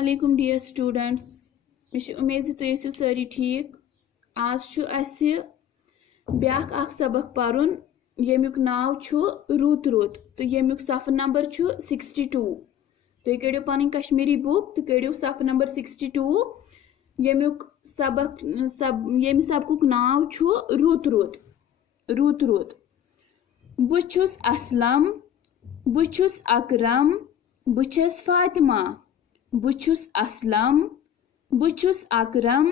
Assalamualaikum dear students. مےٚ چھِ اُمید زِ تُہۍ ٲسِو سٲری ٹھیٖک. آز چھُ اَسہِ بیٛاکھ اکھ سبق پرُن ییٚمیُک ناو چھُ رُت رُت تہٕ ییٚمیُک صفہٕ نمبر چھُ 62. تُہۍ کٔڑِو پنٕنۍ کشمیٖری بُک تہٕ کٔڑِو صفہٕ نمبر 62. ییٚمہِ سبقُک ناو چھُ رُت رُت رُت رُت. بہٕ چھُس اسلم، بہٕ چھُس اکرم، بہٕ چھَس فاطمہ. بہٕ چھُس اسلم، بہٕ چھُس اکرم،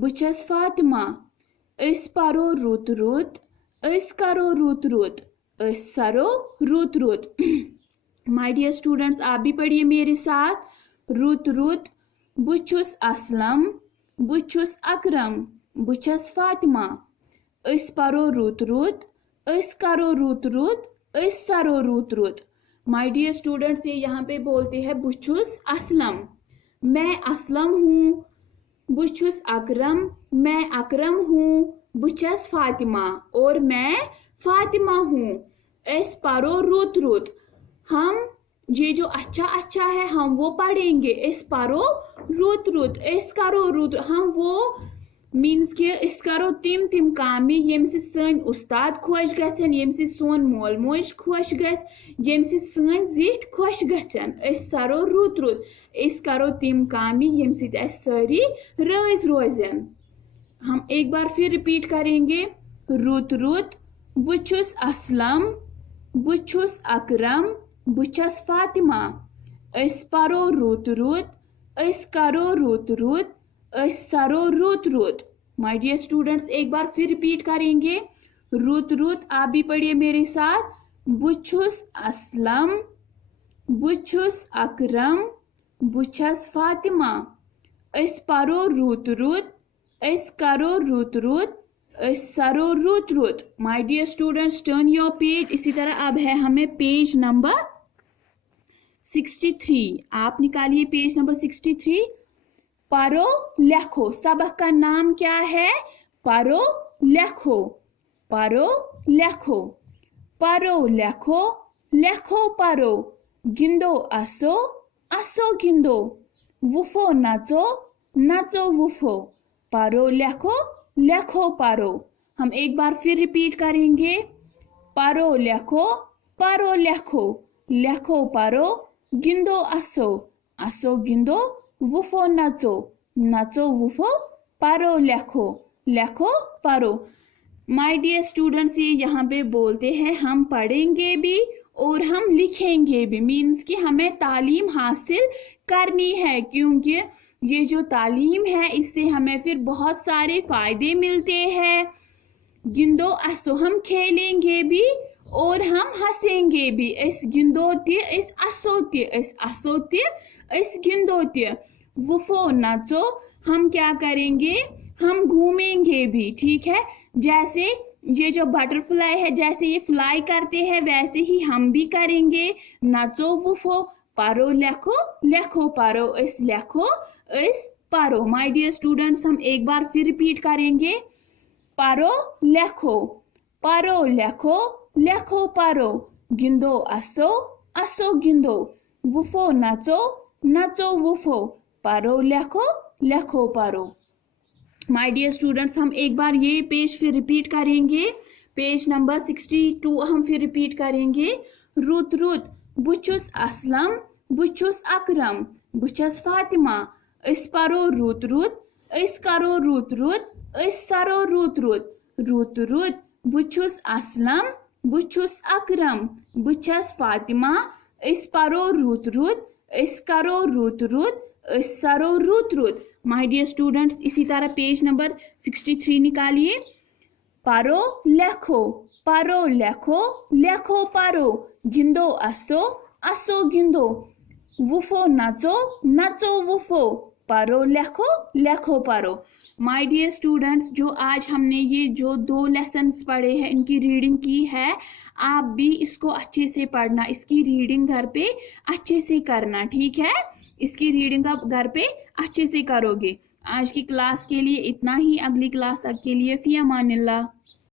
بہٕ چھَس فاطمہ. أسۍ پرو رُت رُت، أسۍ کرو رُت رُت، أسۍ سرو رُت رُت. My dear students, آپ بھی پڑھیے میرے ساتھ. رُت رُت. بہٕ چھُس اسلم، بہٕ چھُس اکرم، بہٕ چھَس فاطمہ. أسۍ پرو رُت رُت، أسۍ کرو رُت رُت، أسۍ سرو رُت رُت. My dear students, یہ یہاں پہ بولتے ہیں بہٕ چھُس اسلم، میں اسلم ہوں. بہٕ چھُس اکرم، میں اکرم ہوں. بہٕ چھَس فاطمہ اور میں فاطمہ ہوں. أسۍ پرو رُت رُت. ہم یہ جو اچھا اچھا ہے ہم وہ پڑھیں گے. أسۍ پرو رُت رُت، أسۍ کرو رُت. ہم وہ means کہ أسۍ کرو تِم کامہِ ییٚمہِ سۭتۍ سٲنۍ اُستاد خۄش گژھن، ییٚمہِ سۭتۍ سون مول موج خۄش گژھِ، ییٚمہِ سۭتۍ سٲنۍ زِٹھۍ خۄش گژھن. أسۍ سرو رُت رُت. أسۍ کرو تِم کامہِ ییٚمہِ سۭتۍ اَسہِ سٲری رٲضۍ روزن. ہم ایک بار پھر ریپیٹ کریں گے. رُت رُت. بہٕ چھُس اسلم، بہٕ چھُس اکرم، بہٕ چھَس فاطمہ. أسۍ پرو رُت رُت، أسۍ کرو رُت رُت، أسۍ سرو رُت رُت. My dear students, ایک بار پھر ریپیٹ کریں گے. رُت رُت. آپ بھی پڑھیے میرے ساتھ. بہٕ چھُس اسلم، بہٕ چھُس اکرم، بہٕ چھَس فاطمہ. أسۍ پرو رُت رُت، أسۍ کرو رُت رُت، أسۍ سرو رُت رُت. My dear students, turn your page. اسی طرح اب ہے ہمیں پیج نمبر 63. آپ نکالیے پیج نمبر 63. پرو لکھو. سبق کا نام کیا ہے؟ پرو لکھو. پرو لکھو. پرو لکھو، لکھو پرو. گندو اسو، اسو گندو. وفو نچو، نچو وفو. پرو لکھو، لکھو پرو. ہم ایک بار پھر ریپیٹ کریں گے. پرو لکھو، پرو لکھو. لکھو پرو. گندو اسو، اسو گندو. وفو نچو، نچو وفو. پرو لکھو، لکھو پرو. My dear students, یہ یہاں پہ بولتے ہیں ہم پڑھیں گے بھی اور ہم لکھیں گے بھی. مینس کہ ہمیں تعلیم حاصل کرنی ہے کیونکہ یہ جو تعلیم ہے اس سے ہمیں پھر بہت سارے فائدے ملتے ہیں. گندو اسو. ہم کھیلیں گے بھی اور ہم ہنسیں گے بھی. اس گندو تہِ، اس اسو تہِ، اس اسو تہِ، اس گندو تہِ. وفو نچو. ہم کیا کریں گے؟ ہم گھومیں گے بھی. ٹھیک ہے. جیسے یہ جو بٹر فلائی ہے جیسے یہ فلائی کرتے ہیں ویسے ہی ہم بھی کریں گے. نچو وفو. پرو لکھو، لکھو پرو. اس لکھو، اس پرو. My dear students, ہم ایک بار پھر ریپیٹ کریں گے. پرو لکھو، پرو لکھو، لکھو پرو. گندو اسو، اسو گندو. وفو نچو، نچو وفو. پرو لکھو، لکھو پرو. My dear students, ہم ایک بار یہ پیج پھر ریپیٹ کریں گے. پیج نمبر 62 ہم پھر ریپیٹ کریں گے. رُت رُت. بہٕ چھُس اسلم، بہٕ چھُس اکرم، بہٕ چھَس فاطمہ. أسۍ پرو رُت رُت، أسۍ کرو رُت رُت، أسۍ سرو رُت رُت. رُت رُت. بہٕ چھُس اسلم، بہٕ چھُس اکرم، بہٕ چھَس فاطمہ. أسۍ پرو رُت رُت، أسۍ کرو رُت رُت، أسۍ سرو رُت رُت. My dear students, اسی طرح پیج نمبر 63 نکالیے. پرو لکھو، پرو لکھو، لکھو پرو. گندو اسو، اسو گندو. وفو نچو، نچو وفو. پرو لکھو، لکھو پرو. My dear students, جو آج ہم نے یہ جو 2 لیسنز پڑھے ہیں ان کی ریڈنگ کی ہے. آپ بھی اس کو اچھے سے پڑھنا. اس کی ریڈنگ گھر پہ اچھے سے کرنا. ٹھیک ہے. اس کی ریڈنگ آپ گھر پہ اچھے سے کرو گے. آج کی کلاس کے لیے اتنا ہی. اگلی کلاس تک کے لیے فی امان اللہ.